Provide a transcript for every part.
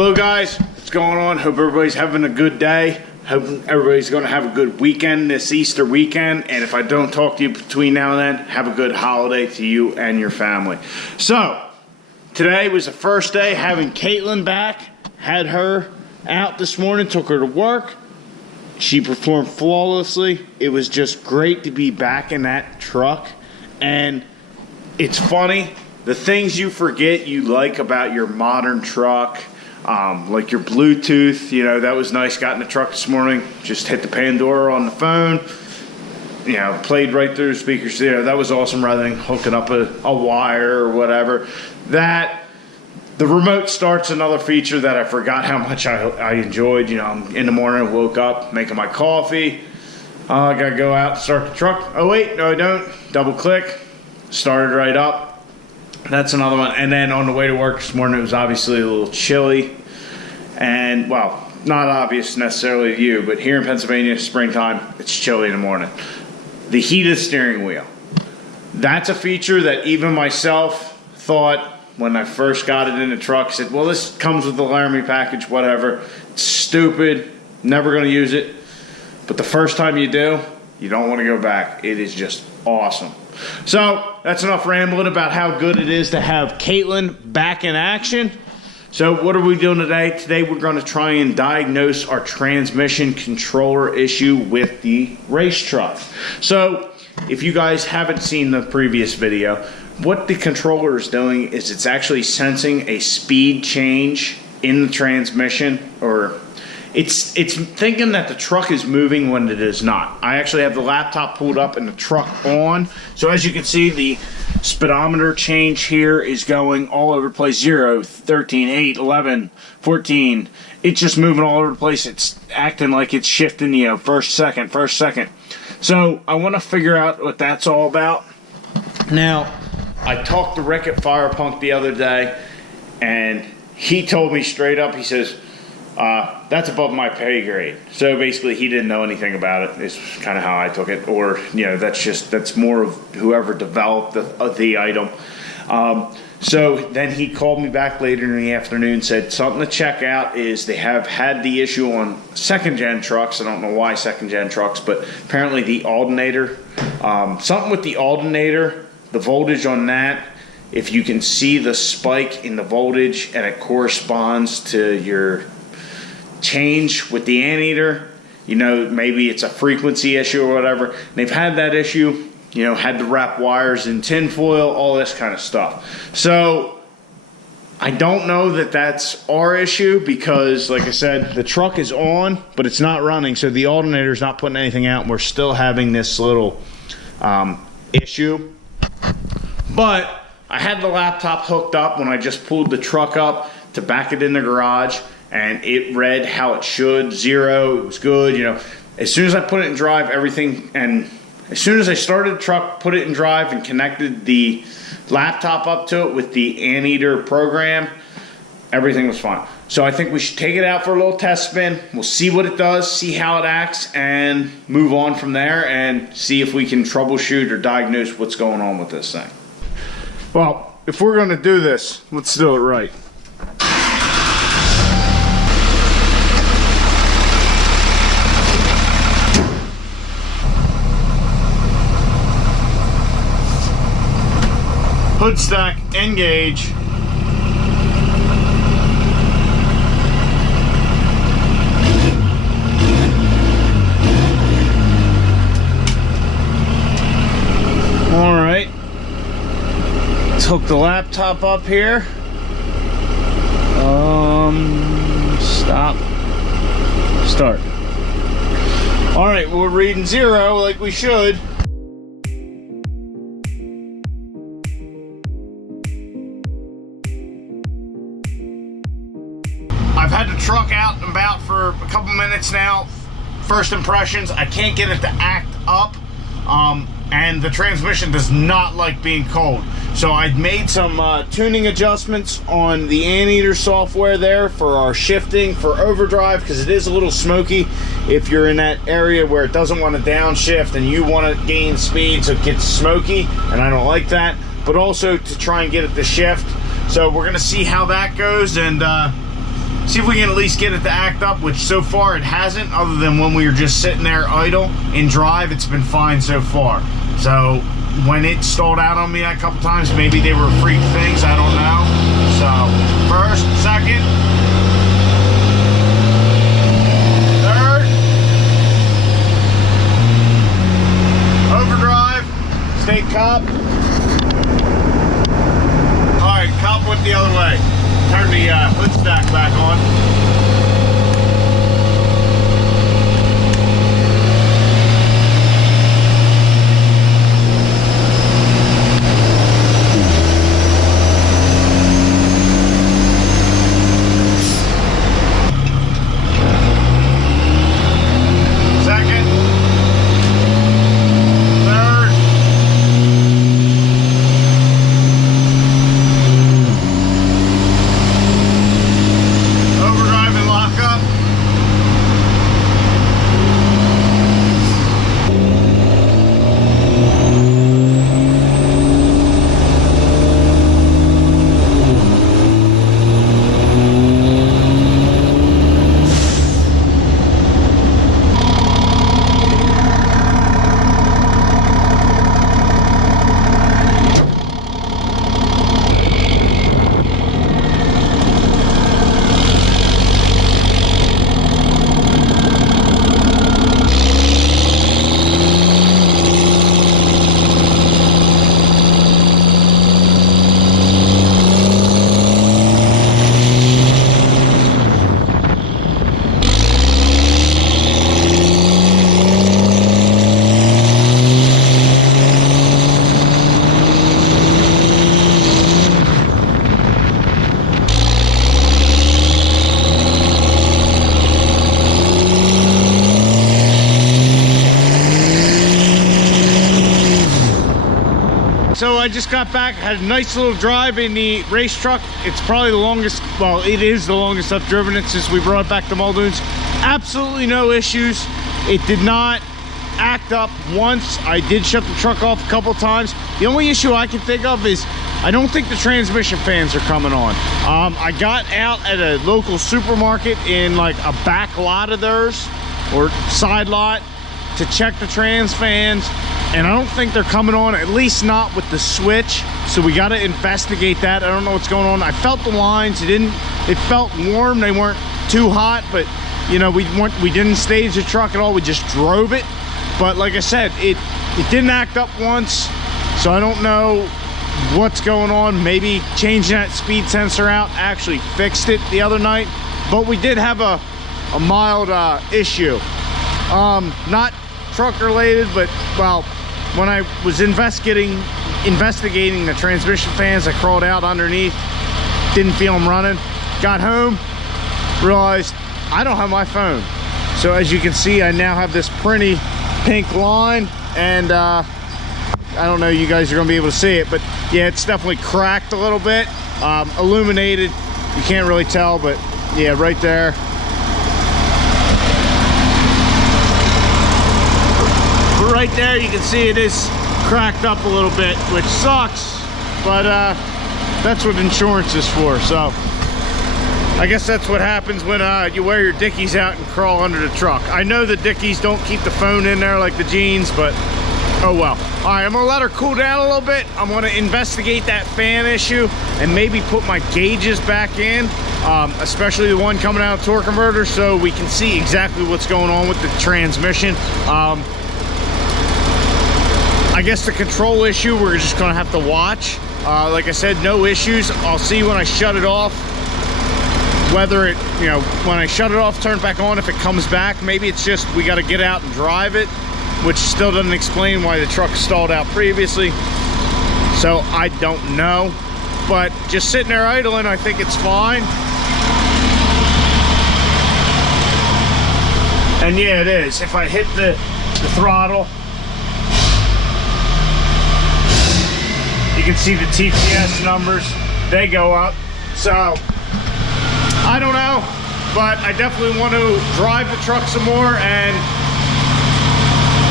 Hello guys, what's going on? Hope everybody's having a good day. Hope everybody's going to have a good weekend this Easter weekend. And if I don't talk to you between now and then, have a good holiday to you and your family. So, today was the first day having Caitlin back. Had her out this morning, took her to work. She performed flawlessly. It was just great to be back in that truck. And it's funny, the things you forget you like about your modern truck, like your Bluetooth, you know, that was nice. Got in the truck this morning, just hit the Pandora on the phone, you know, played right through the speakers. You know, that was awesome rather than hooking up a wire or whatever. That, the remote start's another feature that I forgot how much I enjoyed. You know, I'm in the morning, woke up, making my coffee. I gotta go out, start the truck. Oh wait, no I don't. Double click, started right up. That's another one. And then on the way to work this morning, it was obviously a little chilly. And, well, not obvious necessarily to you, but here in Pennsylvania, springtime, it's chilly in the morning. The heated steering wheel. That's a feature that even myself thought when I first got it in the truck. I said, well, this comes with the Laramie package, whatever. It's stupid. Never going to use it. But the first time you do, you don't want to go back. It is just awesome. So, that's enough rambling about how good it is to have Caitlin back in action. So, what are we doing today? Today, we're going to try and diagnose our transmission controller issue with the race truck. So, if you guys haven't seen the previous video, what the controller is doing is it's actually sensing a speed change in the transmission, or it's thinking that the truck is moving when it is not. I actually have the laptop pulled up and the truck on. So as you can see, the speedometer change here is going all over the place. 0, 13, 8, 11, 14. It's just moving all over the place. It's acting like it's shifting, you know, first, second. So I want to figure out what that's all about. Now, I talked to Rick at Firepunk the other day, and he told me straight up, he says, that's above my pay grade. So basically he didn't know anything about it. It's kind of how I took it. Or, you know, that's more of whoever developed the item. So then he called me back later in the afternoon, said something to check out is they have had the issue on second gen trucks. I don't know why second gen trucks, but apparently the alternator, something with the alternator, the voltage on that, if you can see the spike in the voltage and it corresponds to your change with the anteater, you know, maybe it's a frequency issue or whatever. And they've had that issue, you know, had to wrap wires in tinfoil, all this kind of stuff. So I don't know that that's our issue because, like I said, the truck is on, but it's not running. So the alternator is not putting anything out, and we're still having this little issue. But I had the laptop hooked up when I just pulled the truck up to back it in the garage, and it read how it should, 0, it was good, you know. As soon as I put it in drive, everything, and as soon as I started the truck, put it in drive and connected the laptop up to it with the anteater program, everything was fine. So I think we should take it out for a little test spin. We'll see what it does, see how it acts, and move on from there and see if we can troubleshoot or diagnose what's going on with this thing. Well, if we're gonna do this, let's do it right. Hood stack, engage. All right. Let's hook the laptop up here. Stop. Start. All right, we're reading 0 like we should. I've had the truck out and about for a couple minutes now. First impressions, I can't get it to act up, and the transmission does not like being cold. So I've made some tuning adjustments on the anteater software there for our shifting for overdrive, because it is a little smoky if you're in that area where it doesn't want to downshift and you want to gain speed, so it gets smoky, and I don't like that. But also to try and get it to shift. So we're going to see how that goes and see if we can at least get it to act up, which so far it hasn't, other than when we were just sitting there idle. In drive, it's been fine so far. So when it stalled out on me that couple times, maybe they were freak things, I don't know. So first, second, third, overdrive, state cop. All right, cop went the other way. Turn the hood stack back on. So I just got back, had a nice little drive in the race truck. It's probably the longest, well, it is the longest I've driven it since we brought it back to Muldoon's. Absolutely no issues. It did not act up once. I did shut the truck off a couple times. The only issue I can think of is I don't think the transmission fans are coming on. I got out at a local supermarket in like a back lot of theirs, or side lot, to check the trans fans, and I don't think they're coming on, at least not with the switch. So we got to investigate that. I don't know what's going on. I felt the lines. It felt warm. They weren't too hot, but you know, we didn't stage the truck at all. We just drove it. But like I said, it didn't act up once, so I don't know what's going on. Maybe changing that speed sensor out actually fixed it the other night. But we did have a mild issue. Not truck related, but well, when I was investigating the transmission fans, I crawled out underneath, didn't feel them running, got home, realized I don't have my phone. So as you can see, I now have this pretty pink line, and I don't know, you guys are gonna be able to see it, but yeah, it's definitely cracked a little bit. Illuminated, you can't really tell, but yeah, right there. But right there, you can see it is cracked up a little bit, which sucks, but that's what insurance is for. So I guess that's what happens when you wear your dickies out and crawl under the truck. I know the dickies don't keep the phone in there like the jeans, but oh well. All right, I'm gonna let her cool down a little bit. I'm gonna investigate that fan issue and maybe put my gauges back in, especially the one coming out of torque converter, so we can see exactly what's going on with the transmission. I guess the control issue, we're just gonna have to watch. Like I said, no issues. I'll see when I shut it off, whether it, you know, when I shut it off, turn it back on, if it comes back. Maybe it's just we got to get out and drive it, which still doesn't explain why the truck stalled out previously. So I don't know, but just sitting there idling, I think it's fine. And yeah, it is. If I hit the throttle, you can see the TPS numbers, they go up. So I don't know, but I definitely want to drive the truck some more and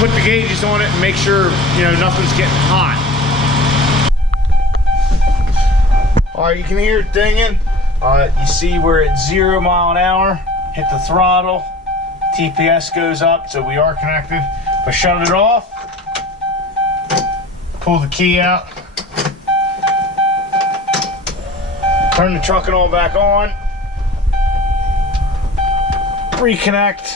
put the gauges on it and make sure, you know, nothing's getting hot. All right, you can hear it dinging. You see we're at 0 mile an hour. Hit the throttle. TPS goes up, so we are connected. If I shut it off, pull the key out, turn the truck and all back on, reconnect.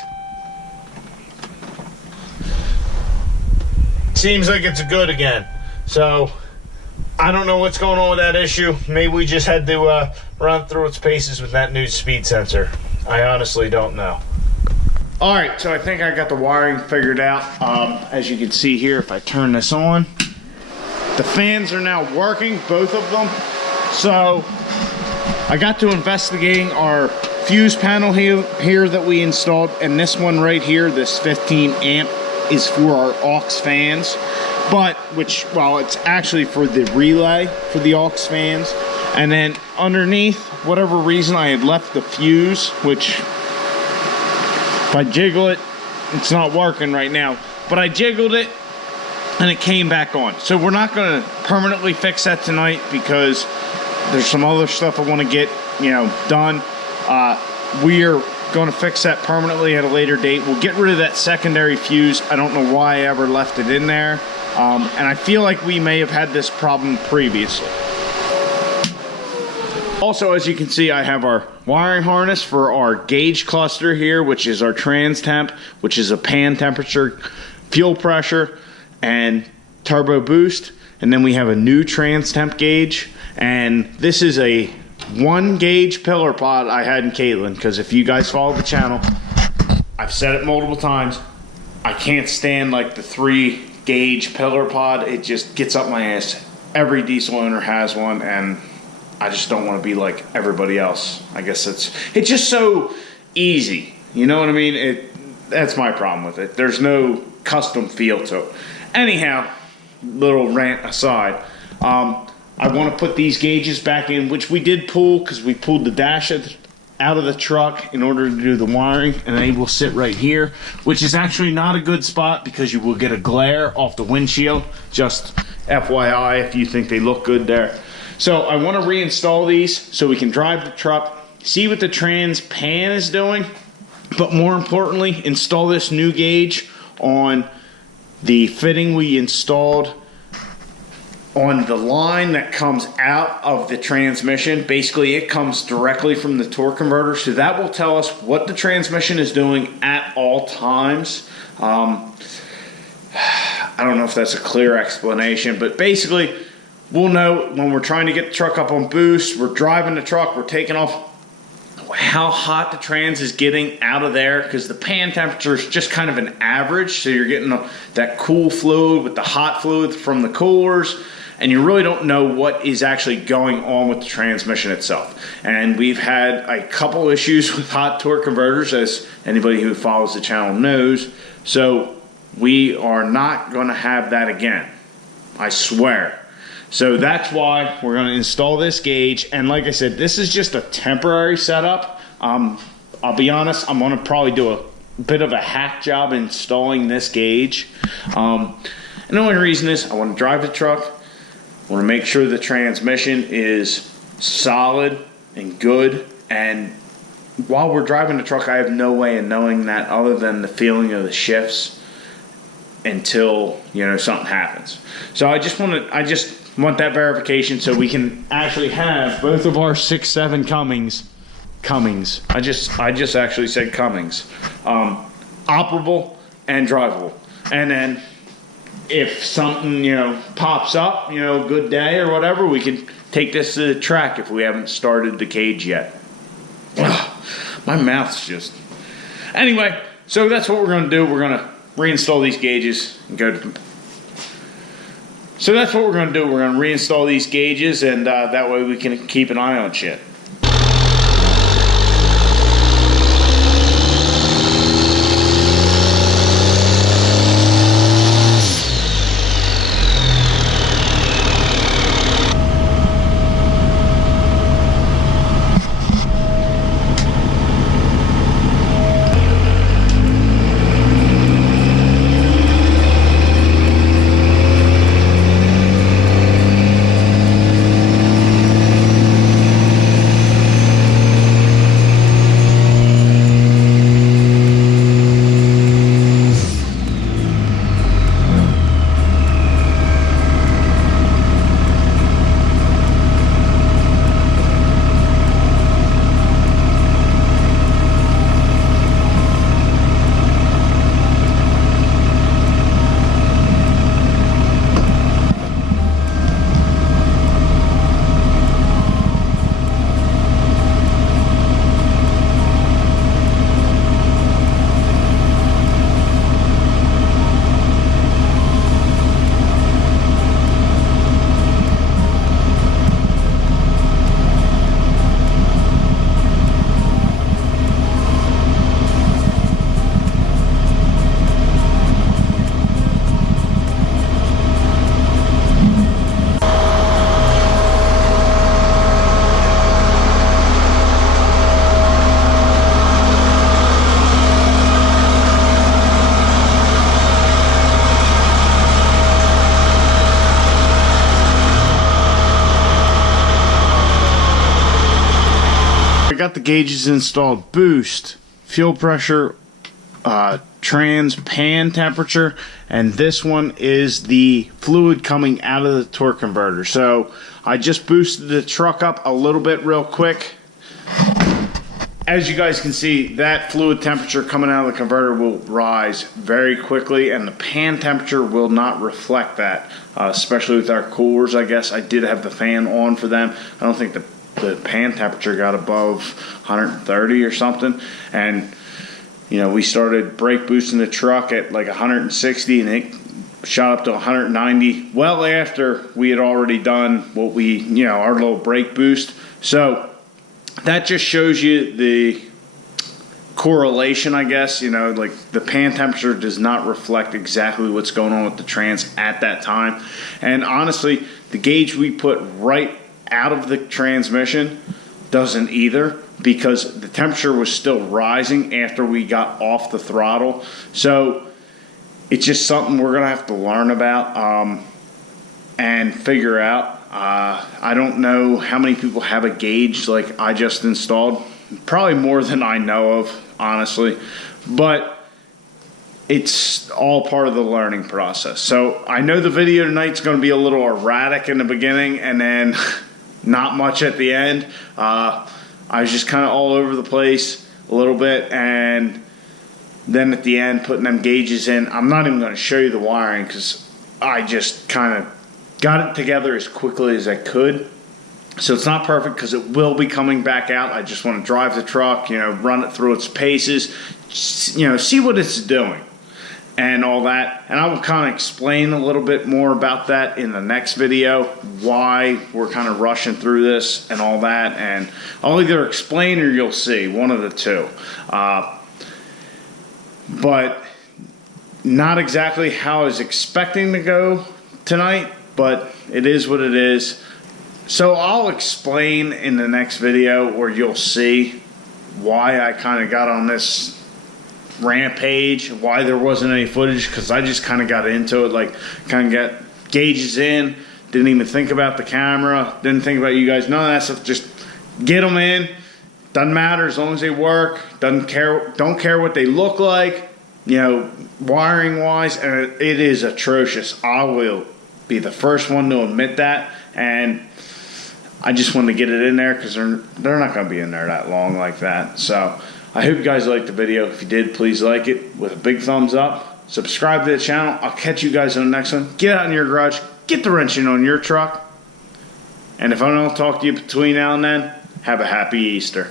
Seems like it's good again. So I don't know what's going on with that issue. Maybe we just had to run through its paces with that new speed sensor. I honestly don't know. All right, so I think I got the wiring figured out. As you can see here, if I turn this on, the fans are now working, both of them. So I got to investigating our fuse panel here that we installed, and this one right here, this 15 amp, is for our aux fans, but it's actually for the relay for the aux fans. And then underneath, whatever reason, I had left the fuse, which if I jiggle it, it's not working right now, but I jiggled it and it came back on. So we're not going to permanently fix that tonight because there's some other stuff I want to get, done. We are going to fix that permanently at a later date. We'll get rid of that secondary fuse. I don't know why I ever left it in there. And I feel like we may have had this problem previously. Also, as you can see, I have our wiring harness for our gauge cluster here, which is our trans temp, which is a pan temperature, fuel pressure, and turbo boost. And then we have a new trans temp gauge. And this is a 1 gauge pillar pod I had in Caitlin, because if you guys follow the channel, I've said it multiple times, I can't stand like the 3 gauge pillar pod. It just gets up my ass. Every diesel owner has one, and I just don't want to be like everybody else. I guess it's just so easy. You know what I mean? That's my problem with it. There's no custom feel to it. Anyhow, little rant aside, I want to put these gauges back in, which we did pull because we pulled the dash out of the truck in order to do the wiring, and they will sit right here, which is actually not a good spot because you will get a glare off the windshield. Just FYI if you think they look good there. So I want to reinstall these so we can drive the truck, see what the trans pan is doing, but more importantly, install this new gauge on the fitting we installed on the line that comes out of the transmission. Basically, it comes directly from the torque converter, so that will tell us what the transmission is doing at all times. I don't know if that's a clear explanation, but basically, we'll know when we're trying to get the truck up on boost, we're driving the truck, we're taking off, how hot the trans is getting out of there, because the pan temperature is just kind of an average, so you're getting that cool fluid with the hot fluid from the coolers, and you really don't know what is actually going on with the transmission itself. And we've had a couple issues with hot torque converters, as anybody who follows the channel knows, so we are not going to have that again, I swear. So that's why we're going to install this gauge. And like I said, this is just a temporary setup. I'll be honest, I'm going to probably do a bit of a hack job installing this gauge. And the only reason is I want to drive the truck. I want to make sure the transmission is solid and good. And while we're driving the truck, I have no way of knowing that other than the feeling of the shifts until, something happens. So I just want that verification so we can actually have both of our 6.7 Cummins. I just actually said Cummins. Operable and drivable. And then if something, pops up, good day or whatever, we can take this to the track if we haven't started the cage yet. My mouth's just... Anyway, so that's what we're going to do. We're going to reinstall these gauges and go to... So that's what we're going to do. We're going to reinstall these gauges, and that way we can keep an eye on shit. the gauges installed: boost, fuel pressure, trans pan temperature, and this one is the fluid coming out of the torque converter. So I just boosted the truck up a little bit real quick. As you guys can see, that fluid temperature coming out of the converter will rise very quickly, and the pan temperature will not reflect that, especially with our coolers. I guess I did have the fan on for them. I don't think the pan temperature got above 130 or something, and you know, we started brake boosting the truck at like 160, and it shot up to 190 well after we had already done what we, you know, our little brake boost. So that just shows you the correlation, I guess. You know, like the pan temperature does not reflect exactly what's going on with the trans at that time. And honestly, the gauge we put right out of the transmission doesn't either, because the temperature was still rising after we got off the throttle. So it's just something we're going to have to learn about and figure out. I don't know how many people have a gauge like I just installed. Probably more than I know of, honestly. But it's all part of the learning process. So I know the video tonight's going to be a little erratic in the beginning and then not much at the end. I was just kind of all over the place a little bit, and then at the end putting them gauges in. I'm not even going to show you the wiring because I just kind of got it together as quickly as I could. So it's not perfect because it will be coming back out. I just want to drive the truck, you know, run it through its paces, you know, see what it's doing and all that. And I will kind of explain a little bit more about that in the next video, why we're kind of rushing through this and all that. And I'll either explain or you'll see, one of the two. But not exactly how I was expecting to go tonight, but it is what it is. So I'll explain in the next video, or you'll see why I kind of got on this rampage, why there wasn't any footage, because I just kind of got into it, like kind of got gauges in, didn't even think about the camera, didn't think about you guys, none of that stuff, just get them in, doesn't matter as long as they work, don't care what they look like, you know, wiring wise, and it is atrocious. I will be the first one to admit that, and I just wanted to get it in there because they're not going to be in there that long like that. So I hope you guys liked the video. If you did, please like it with a big thumbs up. Subscribe to the channel. I'll catch you guys on the next one. Get out in your garage. Get the wrenching on your truck. And if I don't talk to you between now and then, have a happy Easter.